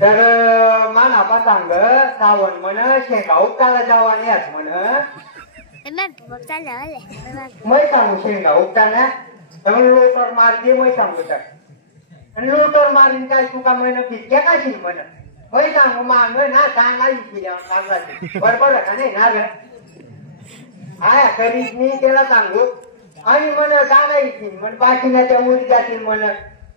तर माना पतंग सावन म्हण शेंगा उपटायला जावा नाही म्हण मै सांगू शेंगा उपटाना लोटर मारते मै सांगू तर आणि लोटर मारून काय तुका म्हण पिक्या काशी म्हण मै सांगू मांग ना सांगा बरोबर का नाही ना ग हा करीत मी त्याला सांगू आणि म्हण सांगायची म्हण बाकीच्या मुली जातील म्हण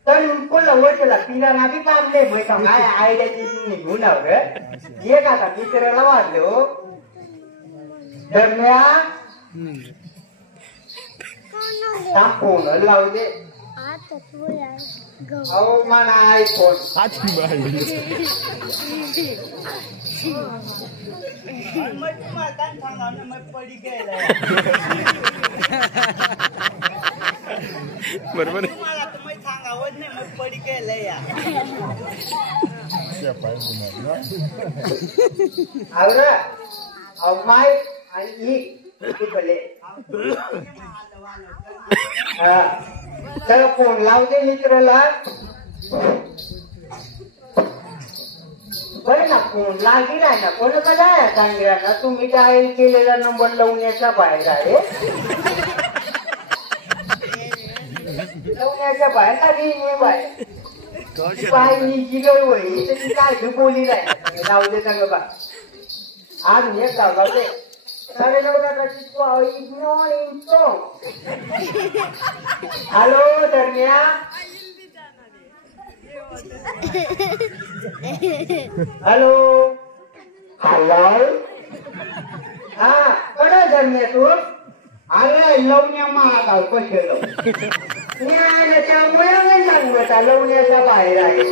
तर कोणला ओळखला तिला ना बी काम नाही मै सांग काय आयडियाची निघून एक आता मित्राला वाजलो दरम्या फोन लावले अहो मला आयफोन बरोबर सांगावत नाही मग पडी केलंय माय आणि भले तर फोन लावते मित्राला बरं ना फोन लागेल आहे ना कोणाचा काय सांगितलं ना तुम्ही काय केलेला नंबर लावण्याच्या बाहेर आहे लावण्याच्या बाहेर आधी बाहेर बाहेर होई तर ती काय बोली नाही जाऊ दे सगळं बा आज एक लावते हॅलो दरम्या हॅलो हॅलो हा कडे दरम्या तू अरे लवण्या महागाल पैसे त्यामुळे नाही सांगता लवण्याच्या बाहेर आहे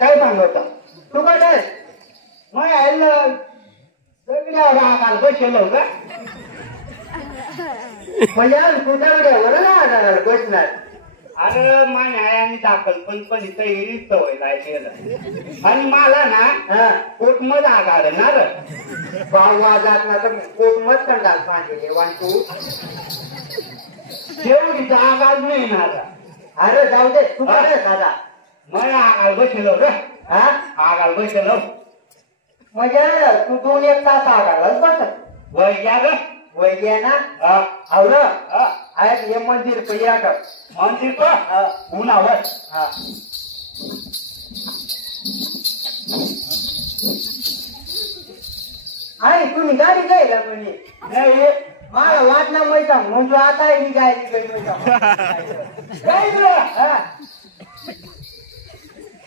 काय सांगता तू काय मग रागाल बसलो का म्हणजे कुठल्यावर ना बसणार अरे मान्य आहे आणि दाखल पण इथं सवय लागेल आणि मला ना कोटमध आगार ना रे बावा जात ना तर कोटमध कंडाल पाहिजे वाटू जेवढी आगार नाही ना अरे जाऊ दे तू काय दादा मग आगाल बसलो रे हा आगाल बसलो म्हणजे तू 2-1 तास आगालाच बसत वय घ्या ना हे मंदिर पहिला मंदिर उन्हावर आहे तुम्ही गाडी जायला म्हणे नाही मला वाटणं माहिती म्हणजे आता ही गाडी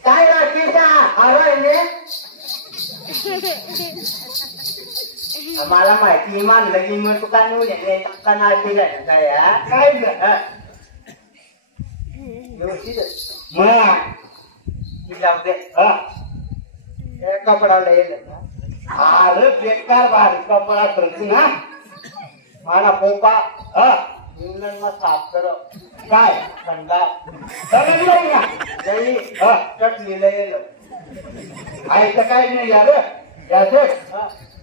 काय रात्रीचा आवाज मला माहिती मानलं की मग तुका काय कपडा अरे बेकार भारी कपडा करतो ना मला पोपा इंग्लंड साफ कर काय थंडा चटणी लय आयचं काय नाही यार याचे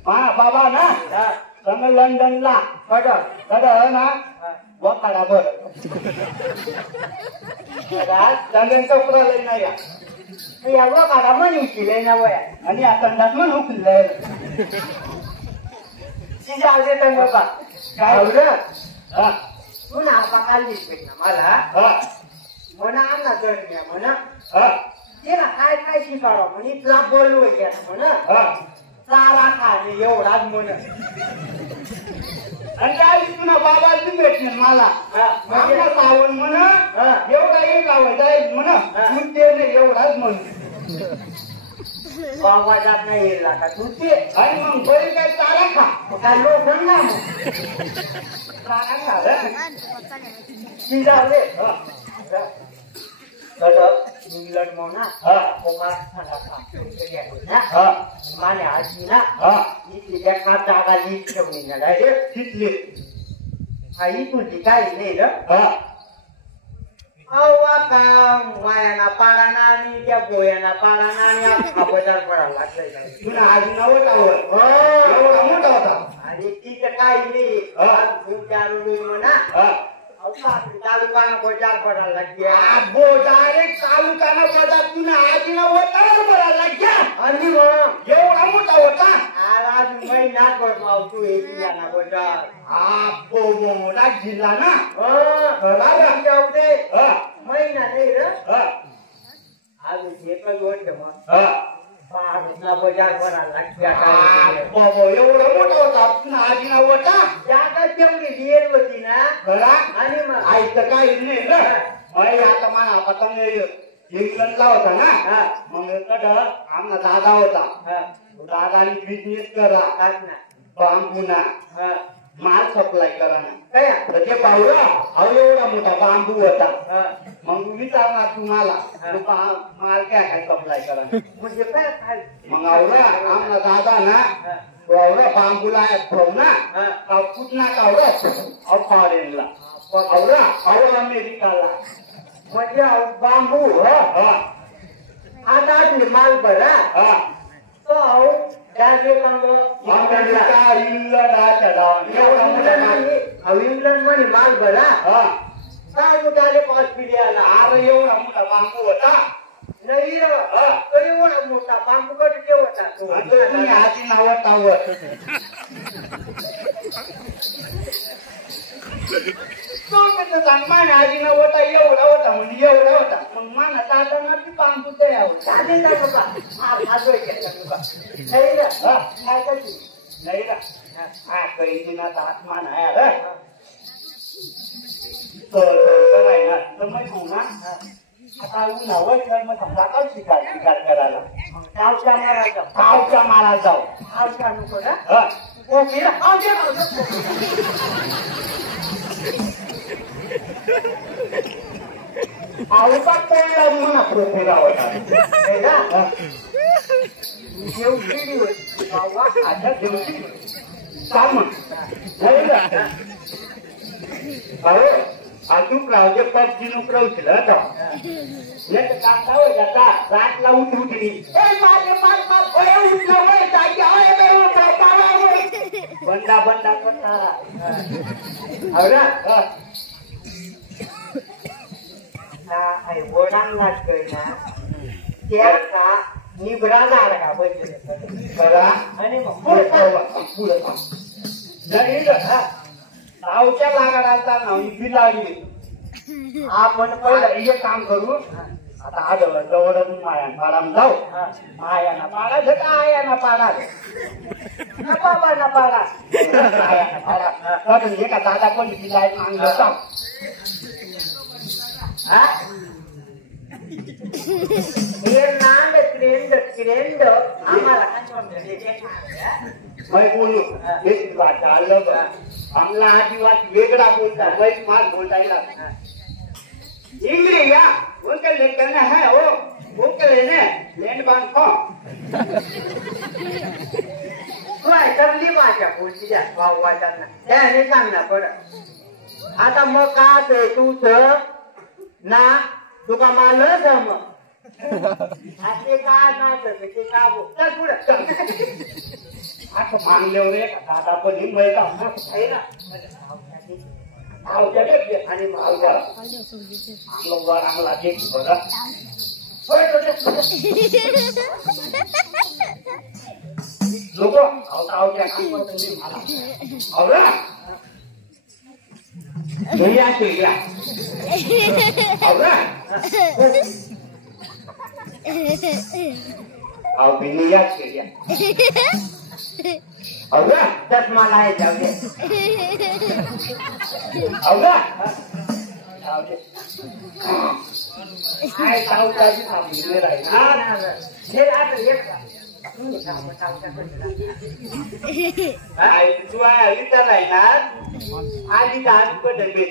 हा बाबा ना संग लंडनला कड ना वकाडा बर लंडन कपडा लय नाही या वकाडा म्हण उचलय ना वया आणि या थंडात म्हण उचलय चालते तर बाबा काय पुन्हा आता आलीच ना मला म्हणा आणला जळण्या म्हणा तिला काय काय शिकावा म्हणे तुला बोलू घ्या म्हणा चारा खाणे एवढाच म्हण आणि काय तुला बाबाची भेटणार मला सावण म्हण एवढा एक आवड म्हण ते नाही एवढाच म्हण बाबा जात नाही येईल का तू ते आणि मग बरी काय चारा खा काय लोक ना चारा खा शिजाले इंग्लंड म्हणा माने आजी ना तिच्या जागा लीट ठेवली ना डायरेक्ट तिथली आई तुझी काही नाही ग मायाना पाडाना आणि त्या बोयाना पाडाना आणि बजार पडायला लागलाय तुला आजी नवत एवढा मोठा होता आणि तिचं काही नाही 2-4 म्हणा तालुका बजार पडायला लागते डायरेक्ट तालुकाना पदा तुला आजीना होता बरं लाग्या आणि मग एवढा मोठा होता आज महिना करतो तू एक जाना बजा मोठा जिल्हा ना जाऊ दे हा महिना नाही रे हा आज एकच वर्ष मग बाहेरला बजार भरायला लागते एवढा मोठा होता तुला आजीना होता जागा तेवढी लिहित होती ना खरा आणि मग आईचं काही नाही अरे आता मला पतंग इंग्लंडला होता ना मग आमचा दादा होता दादानी बिझनेस करा बांबूना माल सप्लाय करा ना काय ते पाहुला अहो एवढा मोठा बांबू होता मग विचारणार तुम्हाला माल काय काय सप्लाय करा म्हणजे काय मग आवडा आमचा दादा ना आवडा बांबूला भाऊ ना कुठना कावडा फॉरेनला आवडा आवडा अमेरिकाला म्हणजे बांबू आता माल बरा तो इंग्लंड मध्ये माल बरा काय मोठाले ऑस्ट्रेलियाला अरे एवढा मोठा बांबू होता नाही एवढा मोठा बांबू कडे होता तुम्ही आधी नावत आजी नव्हता एवढा होता म्हणजे एवढा होता मग मला दादा ती बांबू नाही ना हा काही ना आत्मा नाही ना आता उन्हावर मग समजा का शिकार करायला गावच्या मारायचा गावच्या मारा जाऊ गावच्या नको ना आवडा कोणला म्हणा फिरा होता आता देवशी काम अजून रावजे पबजी नुकरवशील काका होय जाता रात लावून उठली बंदा बंदा करता वडांग लागतोय ना त्याचा निबरा झाला का पाहिजे करा आणि मग गावच्या लागाडाचा नाव लागली आपण पहिलं एक काम करू आता आजवर जवळ मायान पाडाम जाऊ मायाना पाडायचं का आयाना पाडा बाबा ना पाडा आयाना पाडा एका दादा पण दिलाय मागलं जाऊ क्रेंड आम्हाला बोलू चाललं आमला आदिवासी वेगळा बोलता वैस माल बोलता इंग्लिश या उनके लेकर है वो उनके लेने लैंड बैंक को काय करली माझ्या बोलतीच्या वाववाजांना त्याने सांगणार पडत आता मग का तूच ना तुका माल जम ते का नाही ते का बोल पुढं आता मागल्यावर रे दादा पण हिंबई का आहे ना आणि मालगार लोवार आम्हाला देख बघा लोक आवच्या आवडा घ्या घ्या आवडा आव बिनी या घ्या आवडा चष्मा नाही जाऊ दे आवडा काय ताव काढी थांबले राहील हे आता एक तू आहे तर राहणार आधी 10 रुपये